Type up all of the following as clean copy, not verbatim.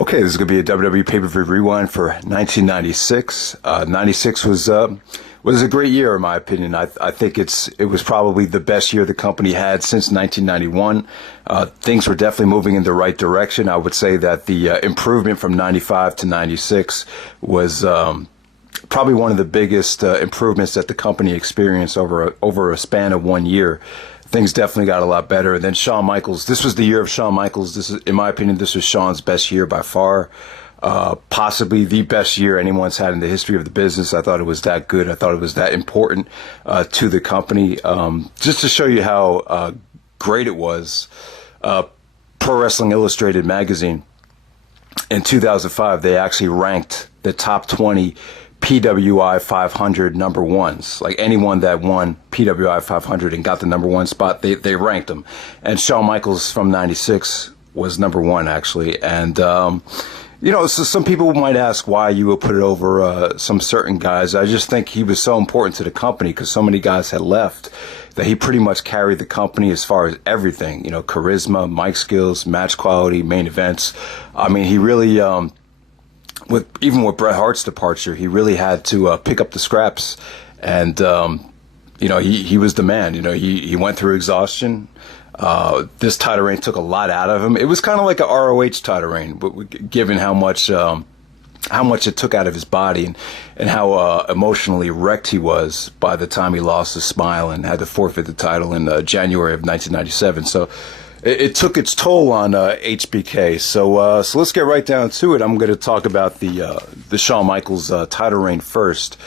Okay, this is going to be a WWE pay-per-view rewind for 1996. 96 was a great year, in my opinion. I think it was probably the best year the company had since 1991. Things were definitely moving in the right direction. I would say that the improvement from 95 to 96 was probably one of the biggest improvements that the company experienced over a span of 1 year. Things definitely got a lot better. And then Shawn Michaels, this was the year of Shawn Michaels. This is, in my opinion, this was Shawn's best year by far. Possibly the best year anyone's had in the history of the business. I thought it was that good. I thought it was that important to the company. Just to show you how great it was, Pro Wrestling Illustrated magazine in 2005, they actually ranked the top 20 PWI 500 number ones. Like anyone that won PWI 500 and got the number one spot, they ranked them. And Shawn Michaels from 96 was number one, actually. And, so some people might ask why you would put it over some certain guys. I just think he was so important to the company because so many guys had left that he pretty much carried the company as far as everything, charisma, mic skills, match quality, main events. I mean, he really, even with Bret Hart's departure, he really had to pick up the scraps, and he was the man. He went through exhaustion. This title reign took a lot out of him. It was kind of like a ROH title reign, given how much it took out of his body and how emotionally wrecked he was by the time he lost his smile and had to forfeit the title in January of 1997. So. It took its toll on HBK. So let's get right down to it. I'm going to talk about the Shawn Michaels title reign first.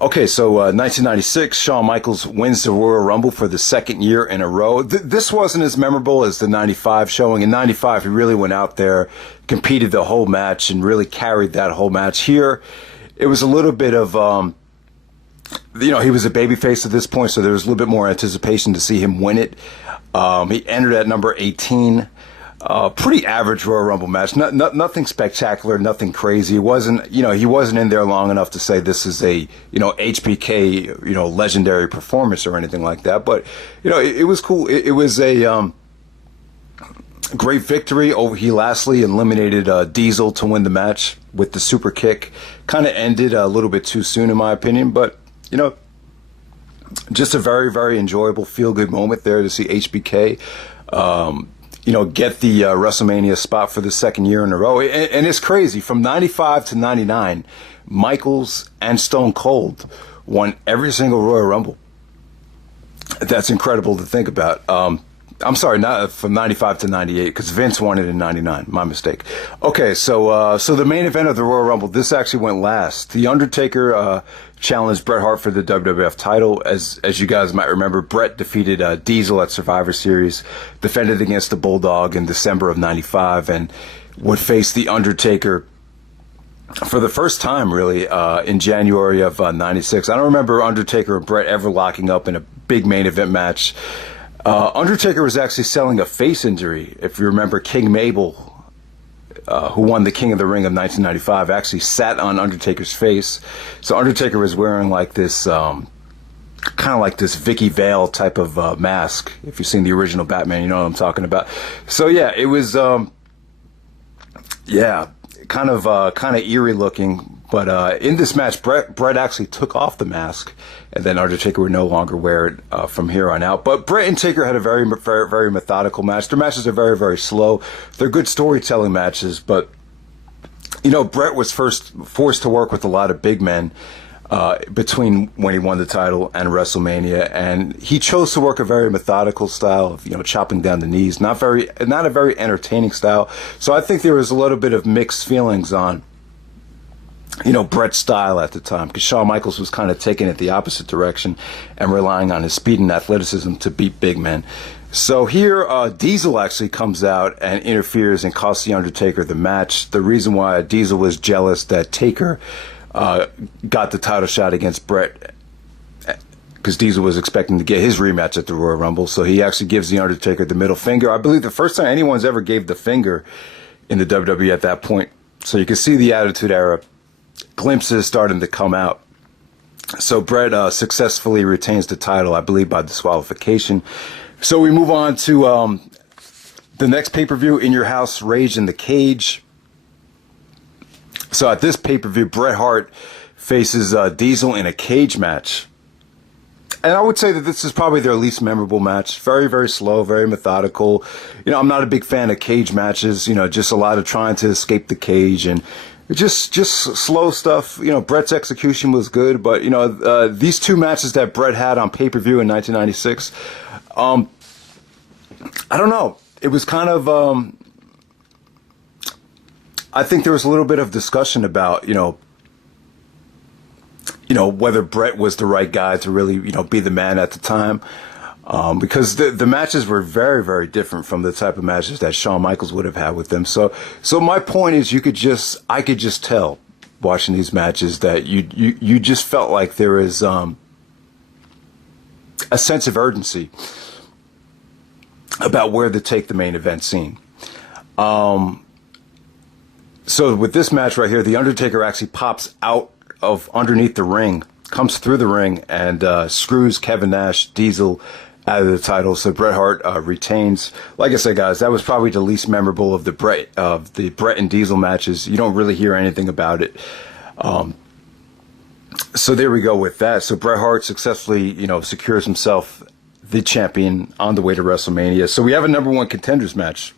Okay, so 1996, Shawn Michaels wins the Royal Rumble for the second year in a row. This wasn't as memorable as the 95 showing. In 95, he really went out there, competed the whole match, and really carried that whole match. Here, it was a little bit of... he was a babyface at this point, so there was a little bit more anticipation to see him win it. He entered at number 18. Pretty average Royal Rumble match. Nothing spectacular, nothing crazy. He wasn't in there long enough to say this is a, HBK, legendary performance or anything like that. But, it was cool. It was a great victory. He lastly eliminated Diesel to win the match with the super kick. Kind of ended a little bit too soon, in my opinion, but just a very, very enjoyable feel-good moment there to see HBK, get the WrestleMania spot for the second year in a row. And it's crazy. From 95 to 99, Michaels and Stone Cold won every single Royal Rumble. That's incredible to think about. I'm sorry, not from 95 to 98, because Vince won it in 99. My mistake. Okay, so the main event of the Royal Rumble, this actually went last. The Undertaker challenged Bret Hart for the WWF title. As you guys might remember, Bret defeated Diesel at Survivor Series, defended against the Bulldog in December of 95, and would face the Undertaker for the first time, really, in January of 96. I don't remember Undertaker and Bret ever locking up in a big main event match. Undertaker was actually selling a face injury. If you remember, King Mabel, who won the King of the Ring of 1995, actually sat on Undertaker's face. So Undertaker was wearing like this, kind of like this Vicky Vale type of mask. If you've seen the original Batman, you know what I'm talking about. So yeah, it was, kind of eerie looking. But in this match, Bret actually took off the mask, and then Undertaker would no longer wear it from here on out. But Bret and Taker had a very, very, very methodical match. Their matches are very, very slow. They're good storytelling matches, but Bret was first forced to work with a lot of big men between when he won the title and WrestleMania, and he chose to work a very methodical style of chopping down the knees, not a very entertaining style. So I think there was a little bit of mixed feelings on Bret's style at the time, because Shawn Michaels was kind of taking it the opposite direction and relying on his speed and athleticism to beat big men. So here, Diesel actually comes out and interferes and costs the Undertaker the match. The reason why Diesel was jealous that Taker got the title shot against Bret, because Diesel was expecting to get his rematch at the Royal Rumble, so he actually gives the Undertaker the middle finger. I believe the first time anyone's ever gave the finger in the WWE at that point. So you can see the Attitude Era glimpses starting to come out. So Bret successfully retains the title, I believe, by disqualification. So we move on to The next pay-per-view, In Your House, Rage in the Cage. So at this pay-per-view, Bret Hart faces Diesel in a cage match. And I would say that this is probably their least memorable match. Very, very slow, very methodical. You know, I'm not a big fan of cage matches. You know, just a lot of trying to escape the cage and just slow stuff. You know, Bret's execution was good, but, you know, these two matches that Bret had on pay-per-view in 1996, I don't know. It was kind of, I think there was a little bit of discussion about, you know, whether Bret was the right guy to really, you know, be the man at the time. Because the matches were very, very different from the type of matches that Shawn Michaels would have had with them. So my point is, I could just tell watching these matches that you just felt like there is, a sense of urgency about where to take the main event scene. So with this match right here, The Undertaker actually pops out of underneath the ring, comes through the ring, and screws Kevin Nash, Diesel, out of the title. So Bret Hart retains. Like I said, guys, that was probably the least memorable of the Bret and Diesel matches. You don't really hear anything about it. So there we go with that. So Bret Hart successfully, you know, secures himself the champion on the way to WrestleMania. So we have a number one contenders match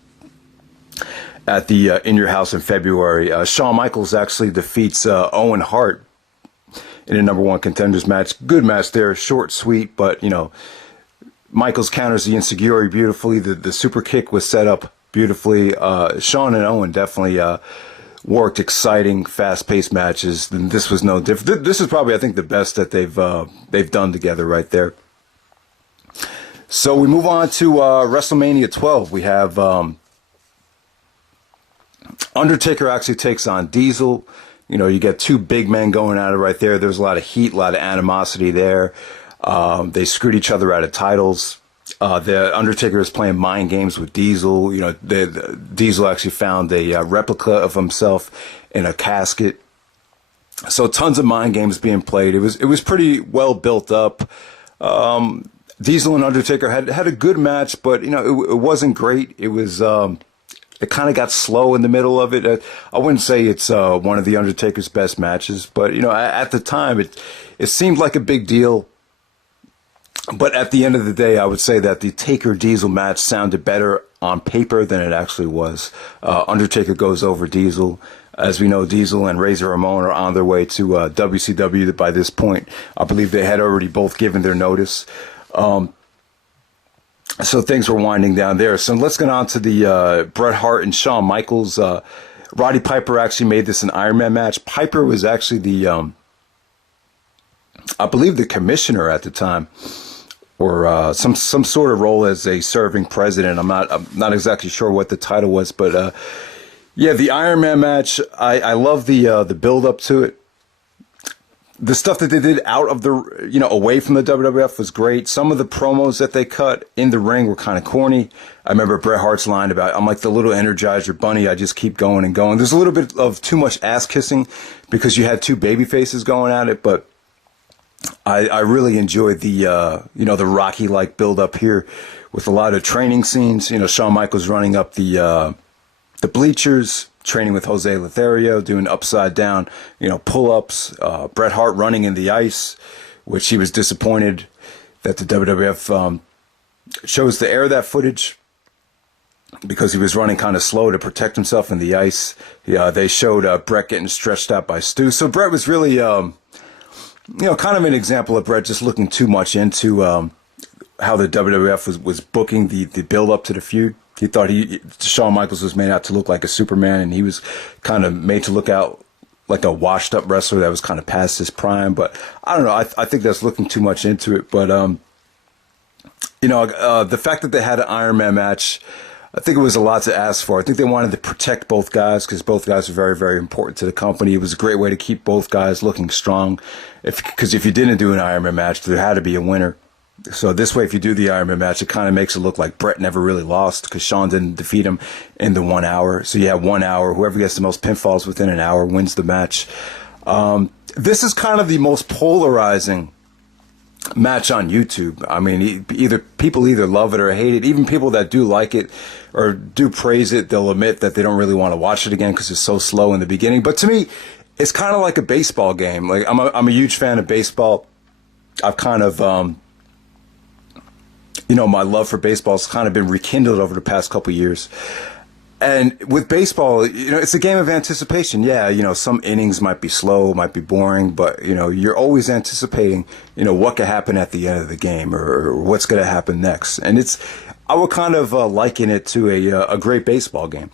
at the In Your House in February. Shawn Michaels actually defeats Owen Hart in a number one contenders match. Good match there, short, sweet, but, you know, Michaels counters the insecurity beautifully. The super kick was set up beautifully. Shawn and Owen definitely worked exciting, fast-paced matches. And this was no different. This is probably, I think, the best that they've done together right there. So we move on to WrestleMania 12. We have Undertaker actually takes on Diesel. You know, you get two big men going at it right there. There's a lot of heat, a lot of animosity there. They screwed each other out of titles. The Undertaker is playing mind games with Diesel. You know, the Diesel actually found a replica of himself in a casket. So tons of mind games being played. It was pretty well built up. Diesel and Undertaker had a good match, but, you know, it wasn't great. It was it kind of got slow in the middle of it. I wouldn't say it's one of the Undertaker's best matches, but, you know, at the time it seemed like a big deal. But at the end of the day, I would say that the Taker-Diesel match sounded better on paper than it actually was. Undertaker goes over Diesel. As we know, Diesel and Razor Ramon are on their way to WCW by this point. I believe they had already both given their notice. So things were winding down there. So let's get on to the Bret Hart and Shawn Michaels. Roddy Piper actually made this an Iron Man match. Piper was actually the, I believe, the commissioner at the time, or some sort of role as a serving president. I'm not exactly sure what the title was, but yeah, the Iron Man match. I love the build up to it. The stuff that they did out of the, you know, away from the WWF was great. Some of the promos that they cut in the ring were kind of corny. I remember Bret Hart's line about, I'm like the little Energizer bunny. I just keep going and going. There's a little bit of too much ass kissing because you had two baby faces going at it, but I really enjoyed the, you know, the Rocky-like build up here with a lot of training scenes. You know, Shawn Michaels running up the bleachers, training with Jose Lothario, doing upside down, you know, pull-ups. Bret Hart running in the ice, which he was disappointed that the WWF chose to air that footage because he was running kind of slow to protect himself in the ice. They showed Bret getting stretched out by Stu. So Bret was really, you know, kind of an example of Bret just looking too much into how the WWF was booking the build-up to the feud. He thought Shawn Michaels was made out to look like a Superman, and he was kind of made to look out like a washed-up wrestler that was kind of past his prime. But I don't know. I think that's looking too much into it. But, you know, the fact that they had an Iron Man match, I think it was a lot to ask for. I think they wanted to protect both guys because both guys are very, very important to the company. It was a great way to keep both guys looking strong. Because if you didn't do an Iron Man match, there had to be a winner. So this way, if you do the Iron Man match, it kind of makes it look like Bret never really lost because Shawn didn't defeat him in the 1 hour. So you have 1 hour. Whoever gets the most pinfalls within an hour wins the match. This is kind of the most polarizing match on YouTube. I mean, people either love it or hate it. Even people that do like it or do praise it, they'll admit that they don't really want to watch it again because it's so slow in the beginning. But to me, it's kind of like a baseball game. Like I'm a huge fan of baseball. I've kind of, my love for baseball has kind of been rekindled over the past couple of years. And with baseball, it's a game of anticipation. Yeah, some innings might be slow, might be boring, but, you're always anticipating, what could happen at the end of the game or what's going to happen next. And I would kind of liken it to a great baseball game.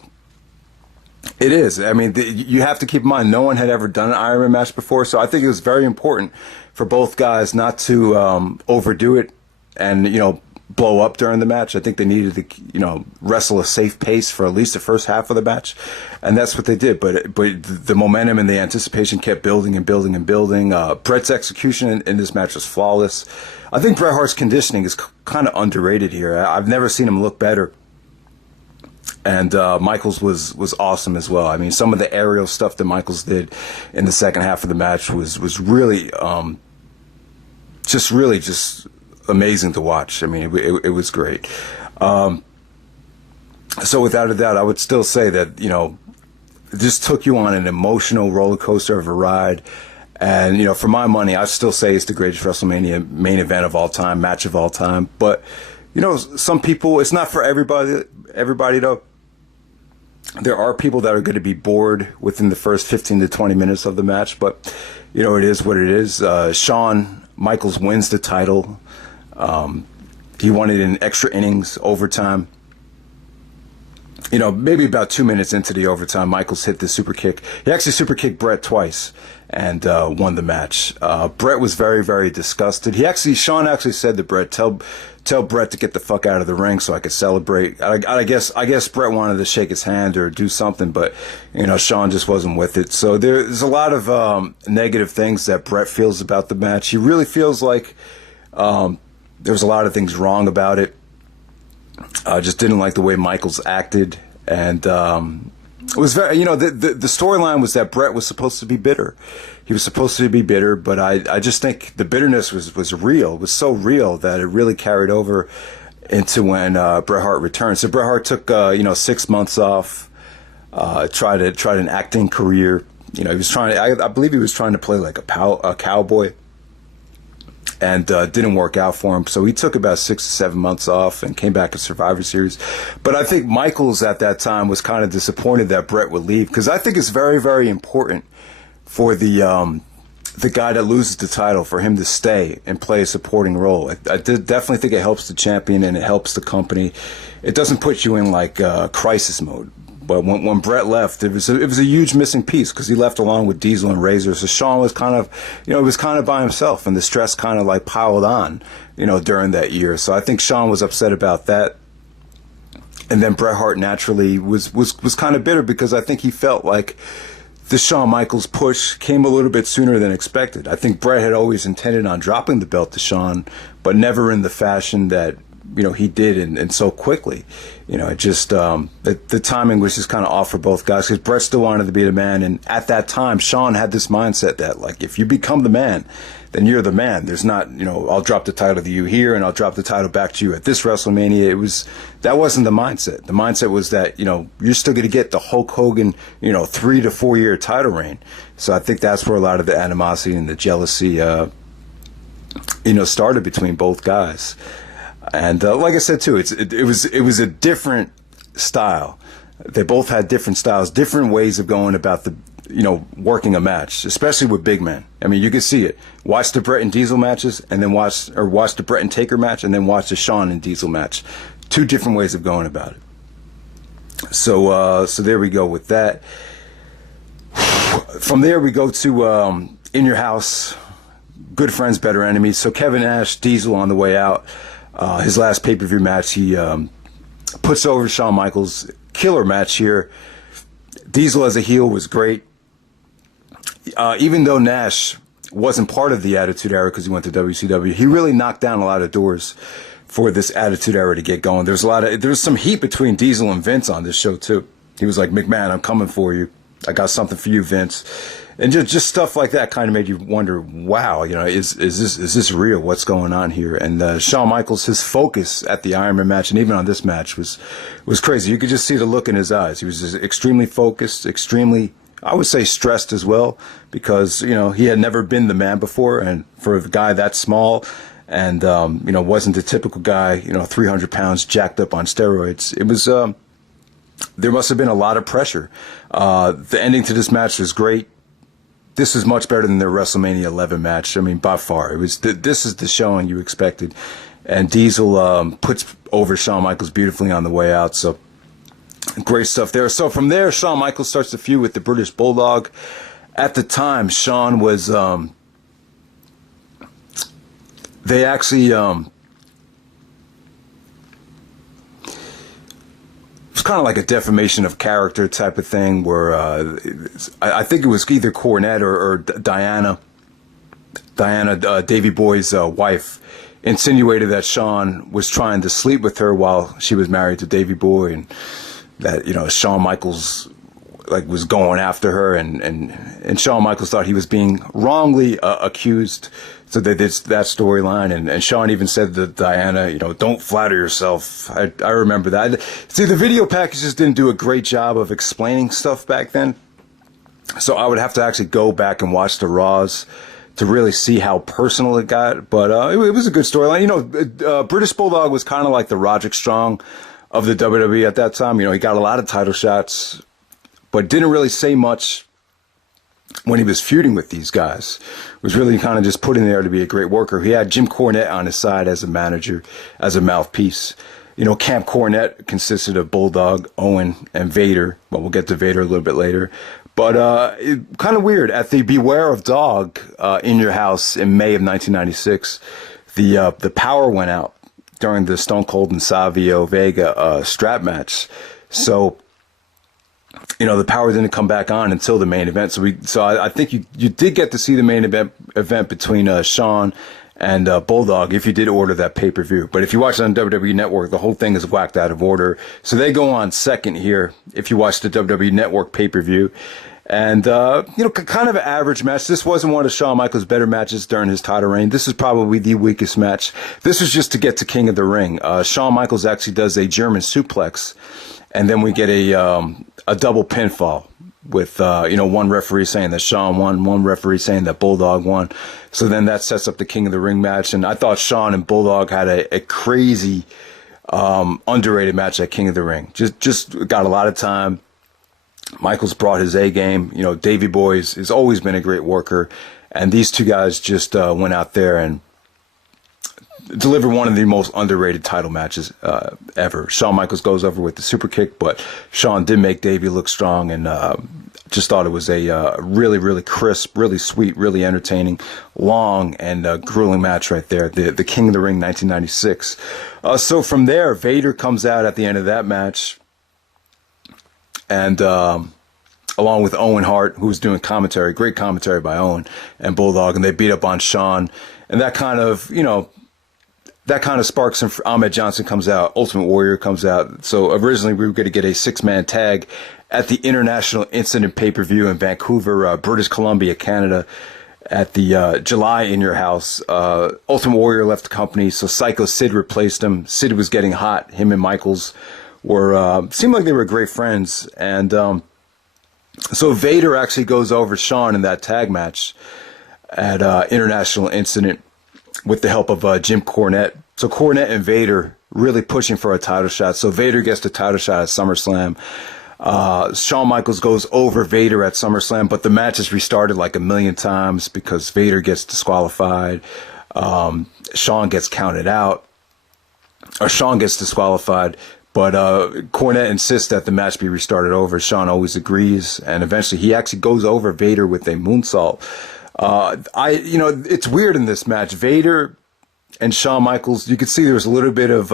It is. I mean, you have to keep in mind, no one had ever done an Iron Man match before, so I think it was very important for both guys not to overdo it and, blow up during the match. I think they needed to, wrestle a safe pace for at least the first half of the match, and that's what they did. But the momentum and the anticipation kept building and building and building. Bret's execution in this match was flawless. I think Bret Hart's conditioning is kind of underrated here. I've never seen him look better. And Michaels was awesome as well. I mean, some of the aerial stuff that Michaels did in the second half of the match was really just amazing to watch. I mean, it was great. So without a doubt, I would still say that, it just took you on an emotional roller coaster of a ride. And, for my money, I still say it's the greatest WrestleMania main event of all time, match of all time. But, some people, it's not for everybody though. There are people that are going to be bored within the first 15 to 20 minutes of the match, but, it is what it is. Shawn Michaels wins the title. He won it in extra innings, overtime. Maybe about 2 minutes into the overtime, Michaels hit the super kick. He actually super kicked Bret twice and won the match. Bret was very, very disgusted. Shawn actually said to Bret, tell Bret to get the fuck out of the ring so I could celebrate. I guess Bret wanted to shake his hand or do something, but Shawn just wasn't with it. So there's a lot of negative things that Bret feels about the match. He really feels like there was a lot of things wrong about it. Just didn't like the way Michaels acted, and it was very, the storyline was that Bret was supposed to be bitter. He was supposed to be bitter, but I just think the bitterness was real. It was so real that it really carried over into when Bret Hart returned. So Bret Hart took 6 months off, tried an acting career. He was trying. I believe he was trying to play like a cowboy. And didn't work out for him. So he took about 6 to 7 months off and came back to Survivor Series. But I think Michaels at that time was kind of disappointed that Bret would leave, because I think it's very, very important for the guy that loses the title, for him to stay and play a supporting role. I definitely think it helps the champion and it helps the company. It doesn't put you in like crisis mode. But when Bret left, it was a huge missing piece, because he left along with Diesel and Razor. So Shawn was kind of, was kind of by himself, and the stress kind of like piled on, during that year. So I think Shawn was upset about that. And then Bret Hart naturally was kind of bitter, because I think he felt like the Shawn Michaels push came a little bit sooner than expected. I think Bret had always intended on dropping the belt to Shawn, but never in the fashion that he did and so quickly. It just the timing was just kind of off for both guys, because Bret still wanted to be the man, and at that time Shawn had this mindset that, like, if you become the man, then you're the man. There's not, I'll drop the title to you here and I'll drop the title back to you at this WrestleMania. That wasn't the mindset. The mindset was that, you're still going to get the Hulk Hogan, 3 to 4 year title reign. So I think that's where a lot of the animosity and the jealousy, started between both guys. And like I said too, it was a different style. They both had different styles, different ways of going about working a match, especially with big men. I mean, you can see it. Watch the Bret and Diesel matches, and then watch the Bret and Taker match, and then watch the Shawn and Diesel match. 2 different ways of going about it. So there we go with that. From there we go to In Your House, Good Friends, Better Enemies. So Kevin Nash, Diesel on the way out. His last pay-per-view match, he puts over Shawn Michaels. Killer match here. Diesel as a heel was great. Even though Nash wasn't part of the Attitude Era because he went to WCW, he really knocked down a lot of doors for this Attitude Era to get going. There was some heat between Diesel and Vince on this show too. He was like, McMahon, I'm coming for you. I got something for you, Vince. And just stuff like that kind of made you wonder, wow, is this real? What's going on here? And Shawn Michaels, his focus at the Iron Man match and even on this match was crazy. You could just see the look in his eyes. He was just extremely focused, extremely, I would say, stressed as well, because he had never been the man before, and for a guy that small, and wasn't the typical guy, 300 pounds jacked up on steroids. It was there must have been a lot of pressure. The ending to this match was great. This is much better than their WrestleMania 11 match. I mean, by far. It was. This is the showing you expected. And Diesel puts over Shawn Michaels beautifully on the way out. So, great stuff there. So, from there, Shawn Michaels starts the feud with the British Bulldog. At the time, Shawn was... they actually... It's kind of like a defamation of character type of thing where I think it was either Cornette or Diana, Davey Boy's wife, insinuated that Shawn was trying to sleep with her while she was married to Davey Boy, and that Shawn Michaels was going after her, and Shawn Michaels thought he was being wrongly accused. So they did that storyline, and Shawn even said to Diana, don't flatter yourself. I remember that. See, the video packages didn't do a great job of explaining stuff back then, so I would have to actually go back and watch the Raws to really see how personal it got. But it was a good storyline. British Bulldog was kind of like the Roderick Strong of the WWE at that time. He got a lot of title shots, but didn't really say much when he was feuding with these guys. Was really kind of just put in there to be a great worker. He had Jim Cornette on his side as a manager, as a mouthpiece. Camp Cornette consisted of Bulldog, Owen, and Vader. Well, we'll get to Vader a little bit later. But kind of weird. At the Beware of Dog in your house in May of 1996, the power went out during the Stone Cold and Savio Vega strap match. So the power didn't come back on until the main event. So I think you did get to see the main event between Shawn and Bulldog if you did order that pay-per-view. But if you watch it on WWE Network, the whole thing is whacked out of order. So they go on second here if you watch the WWE Network pay-per-view. And, kind of an average match. This wasn't one of Shawn Michaels' better matches during his title reign. This is probably the weakest match. This was just to get to King of the Ring. Shawn Michaels actually does a German suplex, and then we get a double pinfall with, one referee saying that Shawn won, one referee saying that Bulldog won. So then that sets up the King of the Ring match. And I thought Shawn and Bulldog had a crazy, underrated match at King of the Ring. Just got a lot of time. Michaels brought his A game. Davey Boy has always been a great worker. And these two guys just went out there and delivered one of the most underrated title matches ever. Shawn Michaels goes over with the super kick, but Shawn did make Davey look strong, and just thought it was a really, really crisp, really sweet, really entertaining, long, and grueling match right there. The King of the Ring 1996. So from there, Vader comes out at the end of that match, and along with Owen Hart, who was doing commentary, great commentary by Owen and Bulldog, and they beat up on Shawn, and that kind of, sparks, and Ahmed Johnson comes out, Ultimate Warrior comes out. So originally we were going to get a 6-man tag at the International Incident pay-per-view in Vancouver, British Columbia, Canada, at the July In Your House. Ultimate Warrior left the company, so Psycho Sid replaced him. Sid was getting hot. Him and Michaels seemed like they were great friends. And so Vader actually goes over Shawn in that tag match at International Incident with the help of Jim Cornette. So Cornette and Vader really pushing for a title shot. So Vader gets the title shot at SummerSlam. Shawn Michaels goes over Vader at SummerSlam, but the match is restarted like a million times because Vader gets disqualified. Shawn gets counted out, or Shawn gets disqualified. But Cornette insists that the match be restarted over. Shawn always agrees, and eventually he actually goes over Vader with a moonsault. It's weird in this match. Vader and Shawn Michaels, you could see there was a little bit of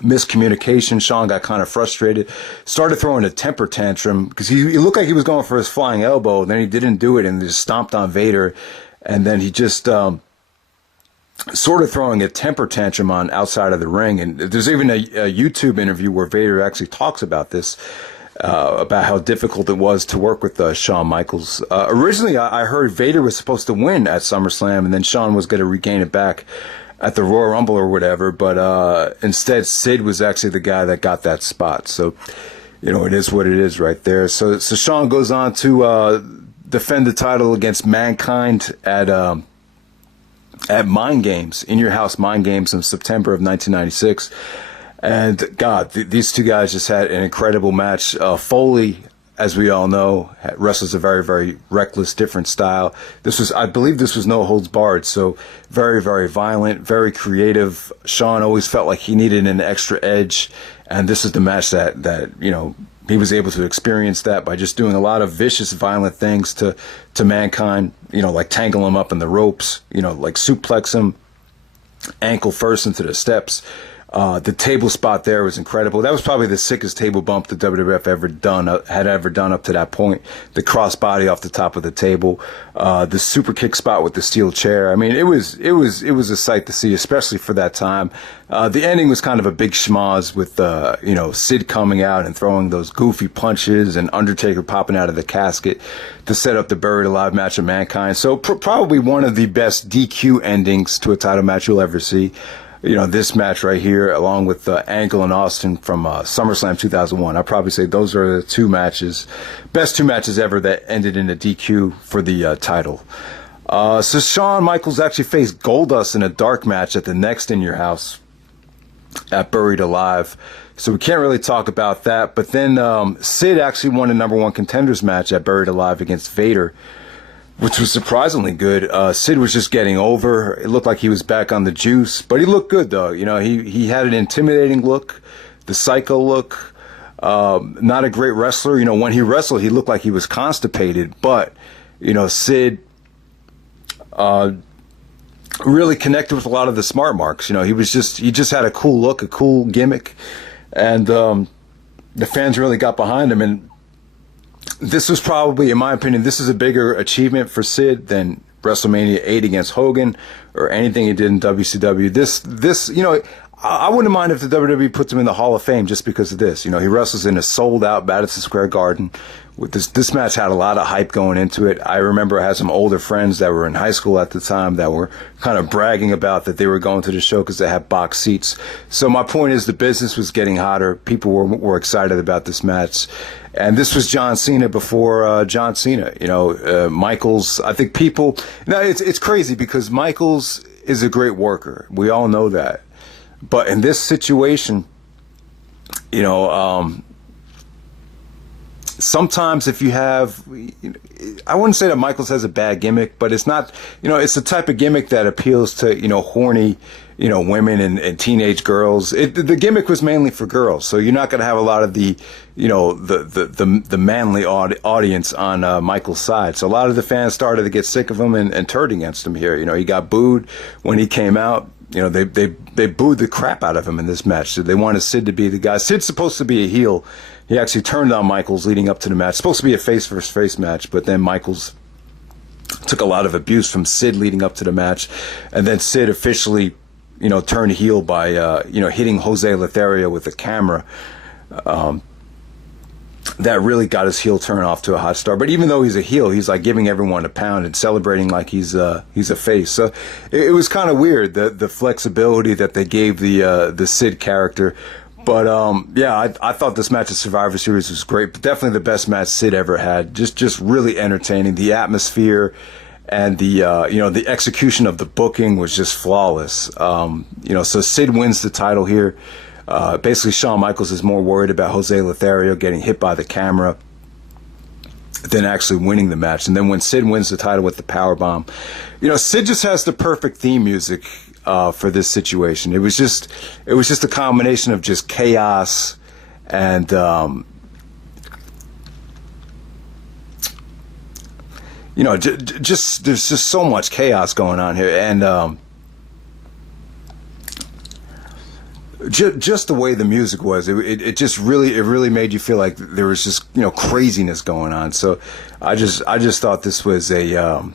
miscommunication. Shawn got kind of frustrated, started throwing a temper tantrum because he looked like he was going for his flying elbow. Then he didn't do it and just stomped on Vader, and then he just sort of throwing a temper tantrum on outside of the ring. And there's even a YouTube interview where Vader actually talks about this. about how difficult it was to work with Shawn Michaels. Originally, I heard Vader was supposed to win at SummerSlam, and then Shawn was going to regain it back at the Royal Rumble or whatever. But instead, Sid was actually the guy that got that spot. So, it is what it is right there. So Shawn goes on to defend the title against Mankind at Mind Games, In Your House Mind Games in September of 1996. And God, these two guys just had an incredible match. Foley, as we all know, wrestles a very, very reckless, different style. I believe this was no holds barred, so very, very violent, very creative. Shawn always felt like he needed an extra edge, and this is the match that he was able to experience that by just doing a lot of vicious, violent things to Mankind, like tangle him up in the ropes, like suplex him ankle first into the steps. The table spot there was incredible. That was probably the sickest table bump the WWF had ever done up to that point. The crossbody off the top of the table, the super kick spot with the steel chair. I mean, it was a sight to see, especially for that time. The ending was kind of a big schmoz with Sid coming out and throwing those goofy punches and Undertaker popping out of the casket to set up the Buried Alive match of Mankind. So probably one of the best DQ endings to a title match you'll ever see. This match right here, along with Angle and Austin from SummerSlam 2001. I'd probably say those are the best two matches ever that ended in a DQ for the title. So Shawn Michaels actually faced Goldust in a dark match at the next In Your House at Buried Alive. So we can't really talk about that. But then Sid actually won a number one contenders match at Buried Alive against Vader, which was surprisingly good. Sid was just getting over. It looked like he was back on the juice, but he looked good though. He had an intimidating look, the psycho look. Not a great wrestler. When he wrestled, he looked like he was constipated, but Sid really connected with a lot of the smart marks. He just had a cool look, a cool gimmick, and the fans really got behind him. And this was probably, in my opinion, this is a bigger achievement for Sid than WrestleMania 8 against Hogan or anything he did in WCW. This, I wouldn't mind if the WWE puts him in the Hall of Fame just because of this. He wrestles in a sold-out Madison Square Garden. With this match had a lot of hype going into it. I remember I had some older friends that were in high school at the time that were kind of bragging about that they were going to the show because they had box seats. So my point is the business was getting hotter. People were excited about this match. And this was John Cena before John Cena. Michaels, I think people... Now, it's crazy because Michaels is a great worker. We all know that. But in this situation, sometimes if you have, I wouldn't say that Michaels has a bad gimmick, but it's not, it's the type of gimmick that appeals to, horny, women and teenage girls. The gimmick was mainly for girls, so you're not going to have a lot of the, the manly audience on Michaels' side. So a lot of the fans started to get sick of him and turned against him here. He got booed when he came out. They booed the crap out of him in this match. So they wanted Sid to be the guy. Sid's supposed to be a heel. He actually turned on Michaels leading up to the match. It's supposed to be a face versus face match, but then Michaels took a lot of abuse from Sid leading up to the match, and then Sid officially, turned heel by hitting Jose Lothario with a camera. That really got his heel turn off to a hot start. But even though he's a heel, he's like giving everyone a pound and celebrating like he's a face. So it was kind of weird, the flexibility that they gave the Sid character. But I thought this match at Survivor Series was great. But definitely the best match Sid ever had. Just really entertaining. The atmosphere and the execution of the booking was just flawless. So Sid wins the title here. Basically, Shawn Michaels is more worried about Jose Lothario getting hit by the camera than actually winning the match. And then when Sid wins the title with the powerbomb, Sid just has the perfect theme music for this situation. It was just a combination of just chaos and just there's just so much chaos going on here, and just the way the music was, it just really made you feel like there was just craziness going on. So I just thought this was an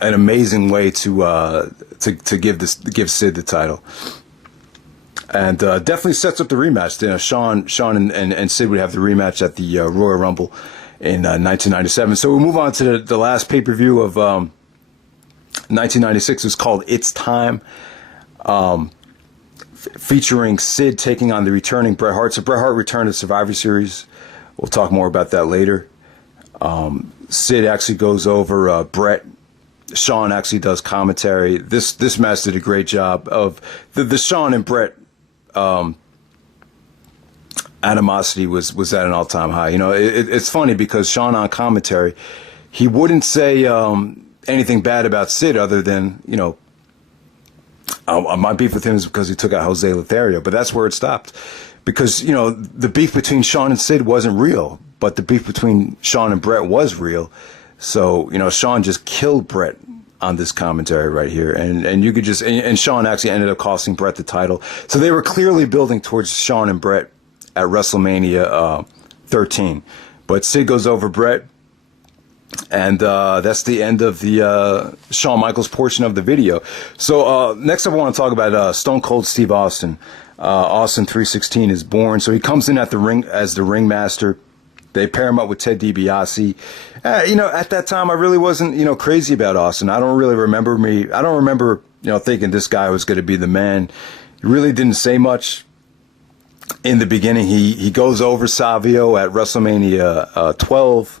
amazing way to give Sid the title. And definitely sets up the rematch. You know, Shawn and Sid would have the rematch at the Royal Rumble in 1997. So we'll move on to the last pay-per-view of 1996. It's called It's Time, featuring Sid taking on the returning Bret Hart. So Bret Hart returned to Survivor Series. We'll talk more about that later. Sid actually goes over Bret. Shawn actually does commentary. This match did a great job of the Shawn and Bret animosity was at an all-time high. You know, it's funny because Shawn on commentary, he wouldn't say anything bad about Sid other than, you know, my beef with him is because he took out Jose Lothario, but that's where it stopped. Because, you know, the beef between Shawn and Sid wasn't real, but the beef between Shawn and Bret was real. So, you know, Shawn just killed Bret on this commentary right here. And you could just, and Shawn actually ended up costing Bret the title. So they were clearly building towards Shawn and Bret at WrestleMania 13. But Sid goes over Bret. And that's the end of the Shawn Michaels portion of the video. So next up I want to talk about Stone Cold Steve Austin. Austin 316 is born. So he comes in at the ring as the ringmaster. They pair him up with Ted DiBiase. You know, at that time, I really wasn't, you know, crazy about Austin. I don't remember, you know, thinking this guy was going to be the man. He really didn't say much in the beginning. He goes over Savio at WrestleMania 12.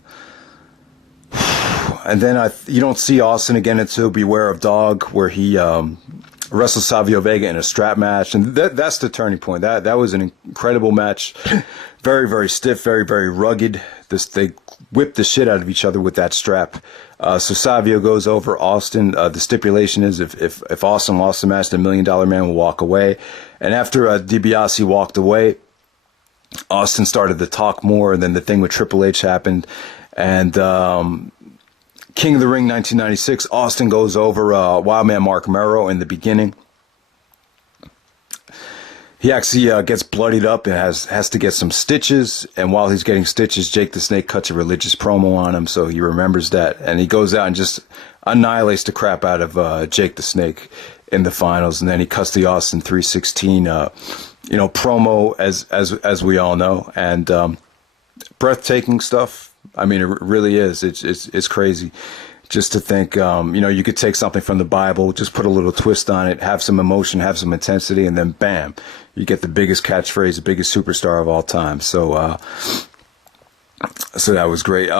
And then you don't see Austin again until Beware of Dog, where he wrestles Savio Vega in a strap match. And that's the turning point. That was an incredible match. Very, very stiff, very, very rugged. They whipped the shit out of each other with that strap. So Savio goes over Austin. The stipulation is if Austin lost the match, the $1 Million Man will walk away. And after DiBiase walked away, Austin started to talk more. And then the thing with Triple H happened. And King of the Ring 1996, Austin goes over Wildman Marc Mero in the beginning. He actually gets bloodied up and has to get some stitches. And while he's getting stitches, Jake the Snake cuts a religious promo on him, so he remembers that. And he goes out and just annihilates the crap out of Jake the Snake in the finals. And then he cuts the Austin 316, promo as we all know. And breathtaking stuff. I mean, it really is. It's crazy. Just to think, you could take something from the Bible, just put a little twist on it, have some emotion, have some intensity, and then bam, you get the biggest catchphrase, the biggest superstar of all time. So that was great.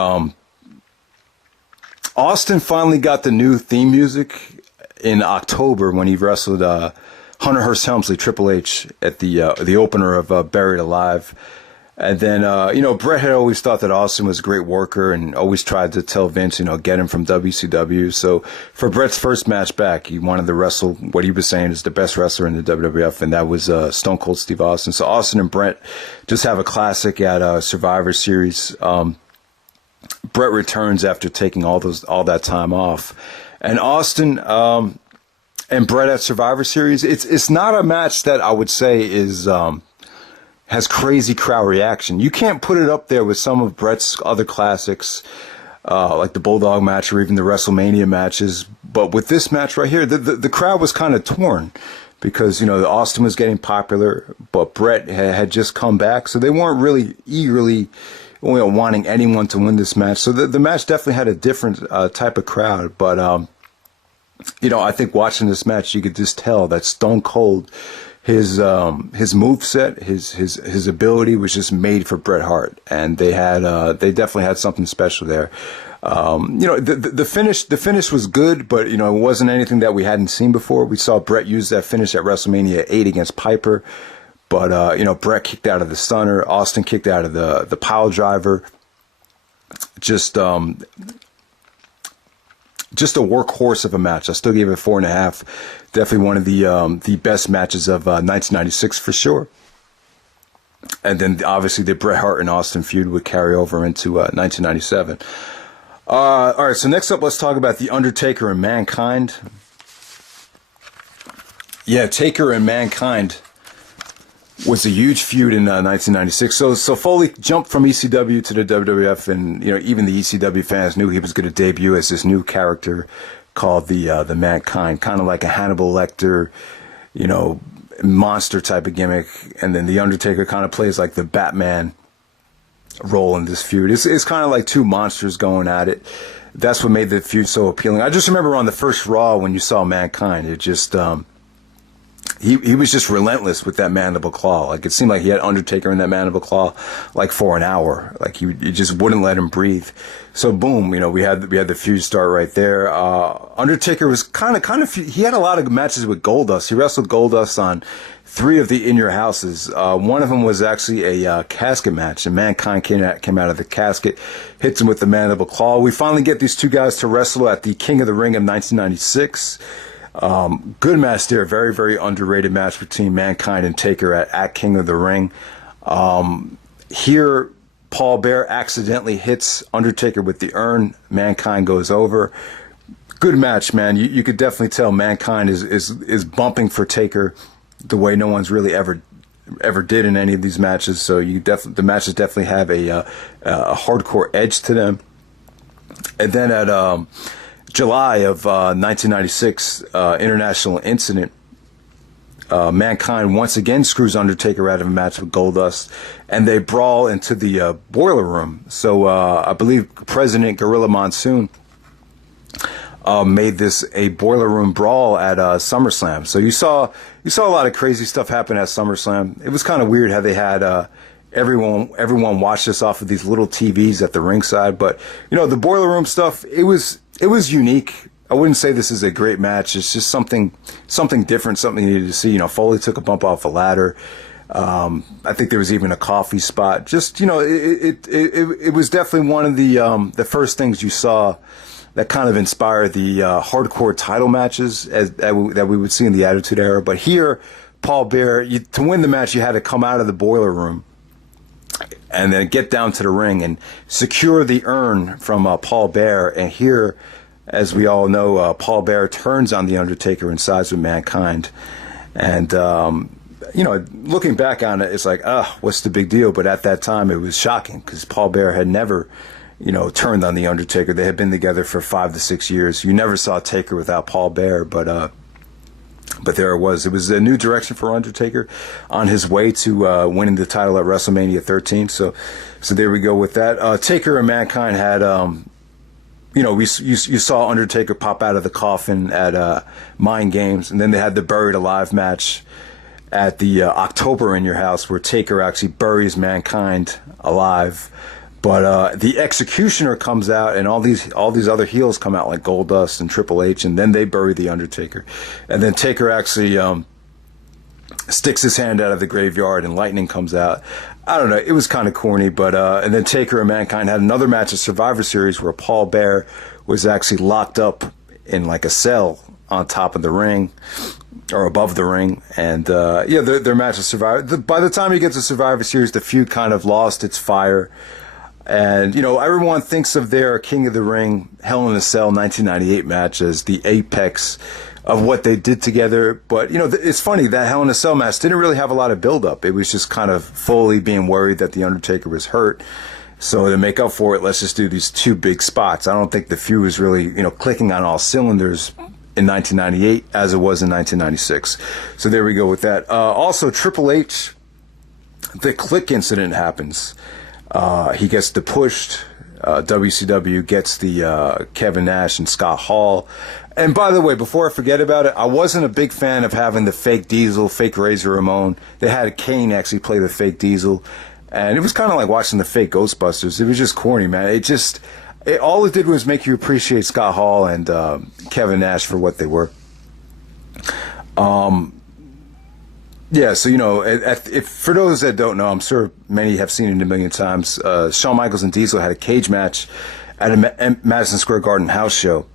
Austin finally got the new theme music in October when he wrestled Hunter Hearst Helmsley, Triple H, at the opener of Buried Alive. And then, Bret had always thought that Austin was a great worker and always tried to tell Vince, get him from WCW. So for Bret's first match back, he wanted to wrestle what he was saying is the best wrestler in the WWF, and that was Stone Cold Steve Austin. So Austin and Bret just have a classic at Survivor Series. Bret returns after taking all that time off. And Austin and Bret at Survivor Series, it's not a match that I would say is has crazy crowd reaction. You can't put it up there with some of Bret's other classics, like the Bulldog match or even the WrestleMania matches. But with this match right here, the crowd was kind of torn because, Austin was getting popular, but Bret had just come back. So they weren't really eagerly wanting anyone to win this match. So the match definitely had a different type of crowd. But, I think watching this match, you could just tell that Stone Cold, his moveset, his ability was just made for Bret Hart, and they definitely had something special there. The finish was good, but it wasn't anything that we hadn't seen before. We saw Bret use that finish at WrestleMania 8 against Piper, but Bret kicked out of the stunner, Austin kicked out of the pile driver. Just a workhorse of a match. I still gave it 4.5. Definitely one of the best matches of 1996 for sure. And then obviously the Bret Hart and Austin feud would carry over into 1997. All right, so next up, let's talk about the Undertaker and Mankind. Yeah, Taker and Mankind was a huge feud in 1996. So Foley jumped from ECW to the WWF, and even the ECW fans knew he was going to debut as this new character called the Mankind, kind of like a Hannibal Lecter, monster type of gimmick, and then the Undertaker kind of plays like the Batman role in this feud. It's kind of like two monsters going at it. That's what made the feud so appealing. I just remember on the first Raw when you saw Mankind, it just he was just relentless with that mandible claw. Like, it seemed like he had Undertaker in that mandible claw like for an hour. Like, he just wouldn't let him breathe. So boom, we had the feud start right there. Undertaker was kind of he had a lot of matches with Goldust. He wrestled Goldust on 3 of the In Your Houses. One of them was actually a casket match, and Mankind came out of the casket, hits him with the mandible claw. We finally get these two guys to wrestle at the King of the Ring of 1996. Good match there. Very, very underrated match between Mankind and Taker at King of the Ring. Here, Paul Bearer accidentally hits Undertaker with the urn. Mankind goes over. Good match, man. You could definitely tell Mankind is bumping for Taker the way no one's really ever did in any of these matches. So the matches definitely have a hardcore edge to them. And then at July of 1996, International Incident, Mankind once again screws Undertaker out of a match with Goldust, and they brawl into the boiler room. So I believe President Gorilla Monsoon made this a boiler room brawl at SummerSlam. So you saw a lot of crazy stuff happen at SummerSlam. It was kind of weird how they had everyone watch this off of these little TVs at the ringside. But the boiler room stuff, it was unique. I wouldn't say this is a great match. It's just something different, something you needed to see. Foley took a bump off a ladder. I think there was even a coffee spot. Just it was definitely one of the first things you saw that kind of inspired the hardcore title matches that we would see in the Attitude Era. But here, Paul Bearer, to win the match, you had to come out of the boiler room and then get down to the ring and secure the urn from Paul Bearer. And here, as we all know, Paul Bearer turns on the Undertaker and sides with Mankind. And looking back on it, it's like, what's the big deal? But at that time, it was shocking because Paul Bearer had never turned on the Undertaker. They had been together for 5 to 6 years. You never saw Taker without Paul Bearer, but there it was. It was a new direction for Undertaker on his way to winning the title at WrestleMania 13. So there we go with that. Taker and Mankind had, you saw Undertaker pop out of the coffin at Mind Games, and then they had the Buried Alive match at the October In Your House, where Taker actually buries Mankind alive. But the Executioner comes out, and all these other heels come out, like Goldust and Triple H, and then they bury the Undertaker. And then Taker actually sticks his hand out of the graveyard, and lightning comes out. I don't know. It was kind of corny, but and then Taker and Mankind had another match at Survivor Series where Paul Bearer was actually locked up in like a cell on top of the ring or above the ring, and their match at Survivor. By the time you get to Survivor Series, the feud kind of lost its fire. And, everyone thinks of their King of the Ring Hell in a Cell 1998 match as the apex of what they did together. But, it's funny, that Hell in a Cell match didn't really have a lot of build-up. It was just kind of Foley being worried that The Undertaker was hurt. So to make up for it, let's just do these 2 big spots. I don't think the feud was really, clicking on all cylinders in 1998 as it was in 1996. So there we go with that. Also, Triple H, the Click incident happens. He gets depushed. WCW gets the Kevin Nash and Scott Hall. And by the way, before I forget about it, I wasn't a big fan of having the fake Diesel, fake Razor Ramon. They had Kane actually play the fake Diesel. And it was kind of like watching the fake Ghostbusters. It was just corny, man. All it did was make you appreciate Scott Hall and Kevin Nash for what they were. Yeah, so, if for those that don't know, I'm sure many have seen it a million times, Shawn Michaels and Diesel had a cage match at a Madison Square Garden house show.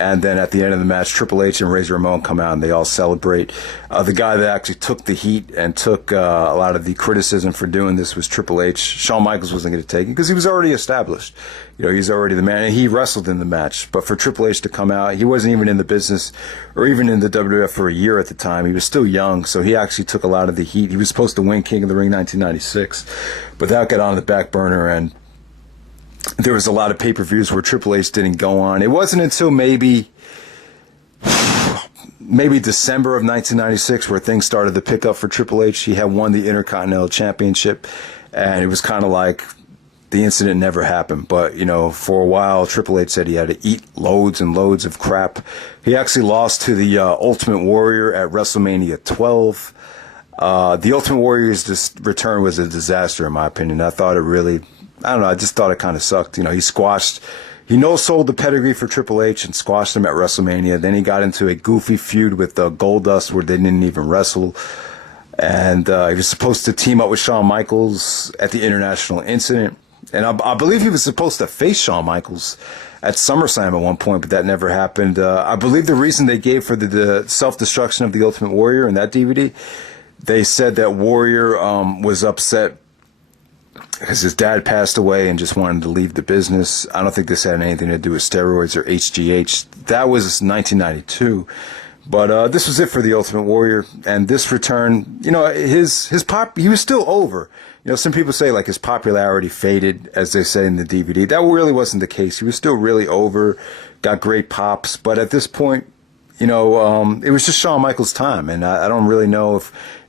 And then at the end of the match, Triple H and Razor Ramon come out and they all celebrate. The guy that actually took the heat and took a lot of the criticism for doing this was Triple H. Shawn Michaels wasn't going to take it because he was already established. He's already the man, and he wrestled in the match. But for Triple H to come out, he wasn't even in the business or even in the WWF for a year at the time. He was still young, so he actually took a lot of the heat. He was supposed to win King of the Ring 1996, but that got on the back burner, and there was a lot of pay-per-views where Triple H didn't go on. It wasn't until maybe maybe December of 1996 where things started to pick up for Triple H. He had won the Intercontinental Championship, and it was kind of like the incident never happened. But, you know, for a while, Triple H said he had to eat loads and loads of crap. He actually lost to the Ultimate Warrior at WrestleMania 12. The Ultimate Warrior's return was a disaster, in my opinion. I thought it really, I don't know, I just thought it kind of sucked. You know, he no-sold the pedigree for Triple H and squashed him at WrestleMania. Then he got into a goofy feud with Goldust where they didn't even wrestle. And he was supposed to team up with Shawn Michaels at the International Incident. And I believe he was supposed to face Shawn Michaels at SummerSlam at one point, but that never happened. I believe the reason they gave for the self-destruction of the Ultimate Warrior in that DVD, they said that Warrior was upset because his dad passed away and just wanted to leave the business. I don't think this had anything to do with steroids or HGH. That was 1992. But this was it for the Ultimate Warrior. And this return, you know, he was still over. You know, some people say like his popularity faded, as they say in the DVD. That really wasn't the case. He was still really over, got great pops. But at this point, you know, it was just Shawn Michaels' time. And I don't really know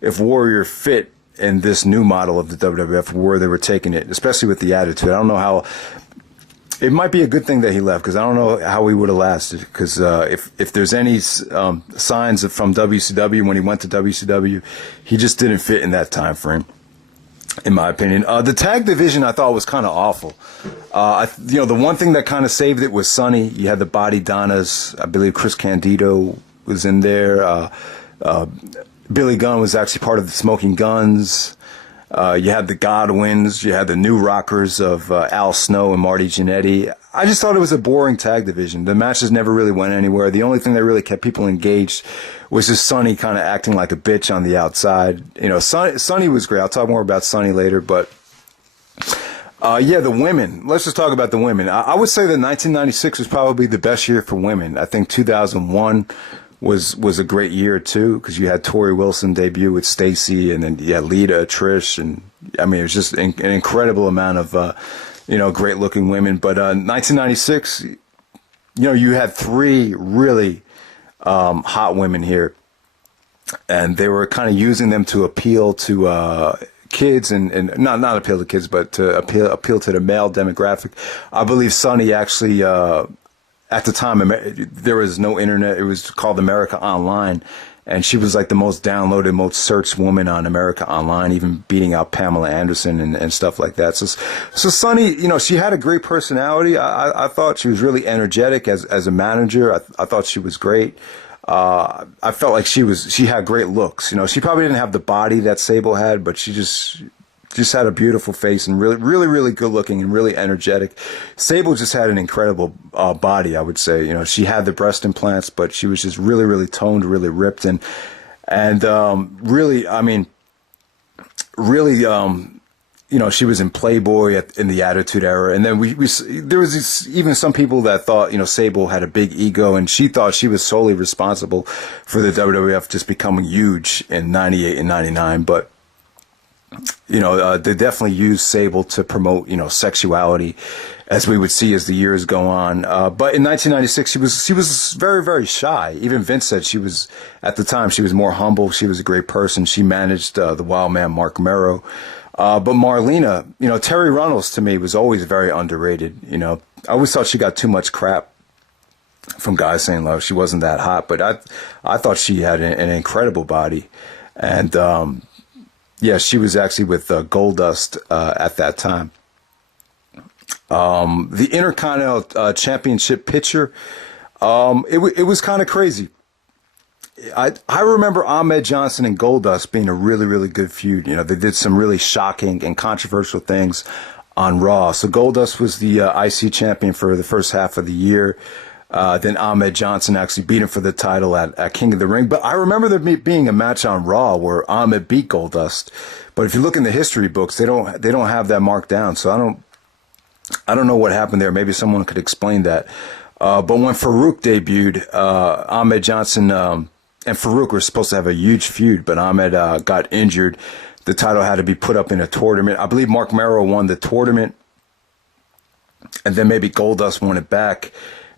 if Warrior fit in this new model of the WWF where they were taking it, especially with the attitude. I don't know how. It might be a good thing that he left, because I don't know how he would have lasted. Because if there's any signs from WCW when he went to WCW, he just didn't fit in that time frame, in my opinion. The tag division I thought was kind of awful. You know, the one thing that kind of saved it was Sonny. You had the Body Donnas. I believe Chris Candido was in there. Billy Gunn was actually part of the Smoking Guns. You had the Godwins. You had the New Rockers of Al Snow and Marty Jannetty. I just thought it was a boring tag division. The matches never really went anywhere. The only thing that really kept people engaged was just Sonny kind of acting like a bitch on the outside. You know, Sonny was great. I'll talk more about Sonny later, but yeah, the women. Let's just talk about the women. I would say that 1996 was probably the best year for women. I think 2001 was a great year too, because you had Tori Wilson debut with Stacy, and then you had Lita, Trish, and I mean it was just an incredible amount of you know, great looking women. But 1996, you know, you had three really hot women here, and they were kind of using them to appeal to kids and not appeal to kids, but to appeal to the male demographic. I believe Sonny actually. At the time, there was no internet. It was called America Online, and she was like the most downloaded, most searched woman on America Online, even beating out Pamela Anderson and stuff like that. So Sonny, you know, she had a great personality. I thought she was really energetic as a manager. I thought she was great. I felt like she had great looks. You know, she probably didn't have the body that Sable had, but she just had a beautiful face and really good looking and really energetic. Sable just had an incredible body, I would say. You know, she had the breast implants, but she was just really toned, really ripped, and really, I mean, really, you know, she was in Playboy in the Attitude Era, and then there was even some people that thought, you know, Sable had a big ego, and she thought she was solely responsible for the WWF just becoming huge in '98 and '99, but. You know, they definitely used Sable to promote, you know, sexuality, as we would see as the years go on. But in 1996, she was very shy. Even Vince said at the time, she was more humble. She was a great person. She managed the Wild Man, Marc Mero. But Marlena, you know, Terry Runnels to me was always very underrated. You know, I always thought she got too much crap from guys saying, "Love, she wasn't that hot," but I thought she had an incredible body, and. Yeah, she was actually with Goldust at that time. The Intercontinental Championship picture, it was kind of crazy. I remember Ahmed Johnson and Goldust being a really good feud. You know, they did some really shocking and controversial things on Raw. So Goldust was the IC champion for the first half of the year. Then Ahmed Johnson actually beat him for the title at King of the Ring. But I remember there being a match on Raw where Ahmed beat Goldust. But if you look in the history books, they don't have that marked down. So I don't know what happened there. Maybe someone could explain that. But when Farouk debuted, Ahmed Johnson and Farouk were supposed to have a huge feud, but Ahmed got injured. The title had to be put up in a tournament. I believe Marc Mero won the tournament, and then maybe Goldust won it back.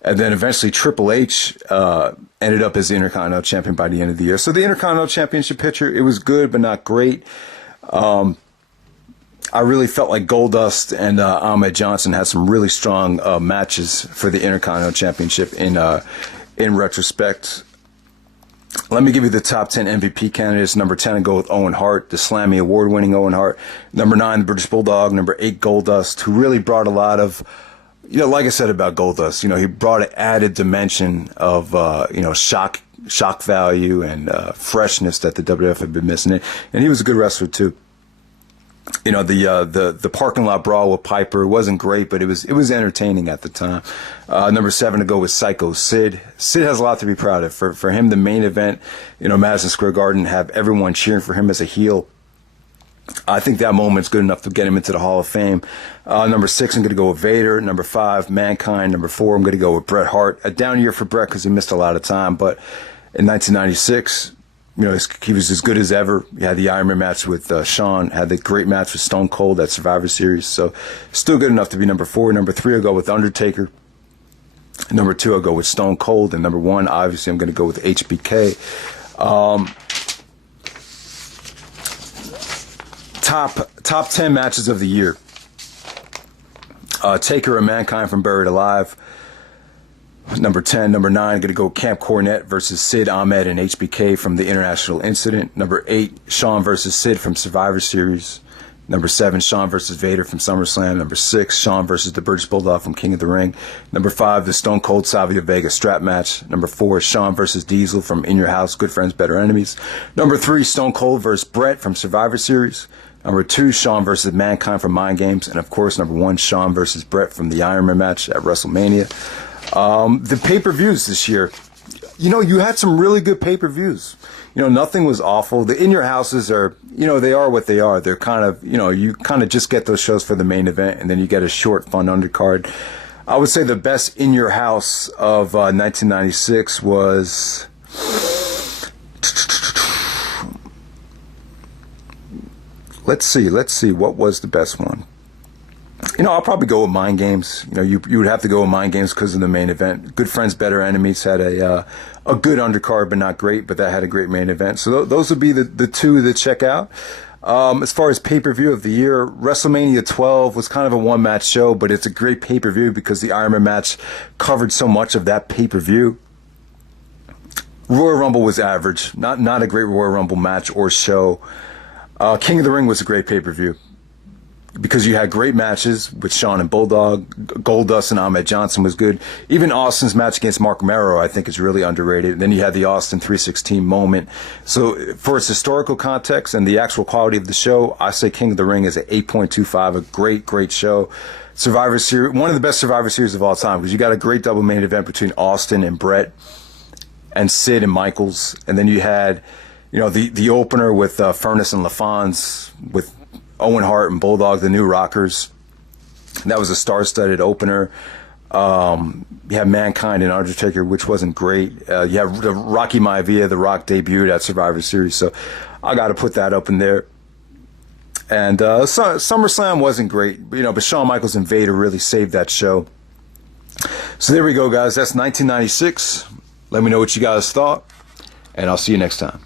And then eventually Triple H ended up as the Intercontinental Champion by the end of the year. So the Intercontinental Championship picture, it was good, but not great. I really felt like Goldust and Ahmed Johnson had some really strong matches for the Intercontinental Championship in retrospect. Let me give you the top 10 MVP candidates. Number 10, I go with Owen Hart, the Slammy award-winning Owen Hart. Number 9, the British Bulldog. Number 8, Goldust, who really brought a lot of, like I said about Goldust, he brought an added dimension of, shock value and freshness that the WWF had been missing. And he was a good wrestler too. The parking lot brawl with Piper wasn't great, but it was entertaining at the time. Number 7 to go with Psycho Sid. Sid has a lot to be proud of. For him, the main event, Madison Square Garden, have everyone cheering for him as a heel. I think that moment's good enough to get him into the Hall of Fame. Number 6, I'm going to go with Vader. Number 5, Mankind. Number 4, I'm going to go with Bret Hart. A down year for Bret because he missed a lot of time, but in 1996, he was as good as ever. He had the Iron Man match with Shawn, had the great match with Stone Cold at Survivor Series. So still good enough to be number 4. Number 3, I'll go with Undertaker. Number 2, I'll go with Stone Cold. And number 1, obviously, I'm going to go with HBK. Top 10 matches of the year. Taker and Mankind from Buried Alive. Number 10. Number 9, going to go Camp Cornette versus Sid, Ahmed, and HBK from the International Incident. Number 8, Shawn versus Sid from Survivor Series. Number 7, Shawn versus Vader from SummerSlam. Number 6, Shawn versus the British Bulldog from King of the Ring. Number 5, the Stone Cold Savio Vega strap match. Number 4, Shawn versus Diesel from In Your House, Good Friends, Better Enemies. Number 3, Stone Cold versus Bret from Survivor Series. Number 2, Shawn versus Mankind from Mind Games. And of course, number 1, Shawn versus Bret from the Iron Man match at WrestleMania. The pay-per-views this year, you had some really good pay-per-views. Nothing was awful. The In Your Houses are, they are what they are. They're kind of, you kind of just get those shows for the main event, and then you get a short, fun undercard. I would say the best In Your House of 1996 was... Let's see. What was the best one? I'll probably go with Mind Games. You would have to go with Mind Games because of the main event. Good Friends, Better Enemies had a good undercard, but not great, but that had a great main event. So those would be the two to check out. As far as pay-per-view of the year, WrestleMania 12 was kind of a one-match show, but it's a great pay-per-view because the Iron Man match covered so much of that pay-per-view. Royal Rumble was average. Not a great Royal Rumble match or show. King of the Ring was a great pay-per-view because you had great matches with Shawn and Bulldog. Goldust and Ahmed Johnson was good. Even Austin's match against Marc Mero, I think, is really underrated. And then you had the Austin 316 moment. So for its historical context and the actual quality of the show, I say King of the Ring is an 8.25, a great show. Survivor Series, one of the best Survivor Series of all time, because you got a great double main event between Austin and Bret and Sid and Michaels. And then you had, the opener with Furnace and LaFon's with Owen Hart and Bulldog, the New Rockers. That was a star-studded opener. You had Mankind and Undertaker, which wasn't great. You have the Rocky Maivia, The Rock debuted at Survivor Series, so I got to put that up in there. And SummerSlam wasn't great, but Shawn Michaels and Vader really saved that show. So there we go, guys. That's 1996. Let me know what you guys thought, and I'll see you next time.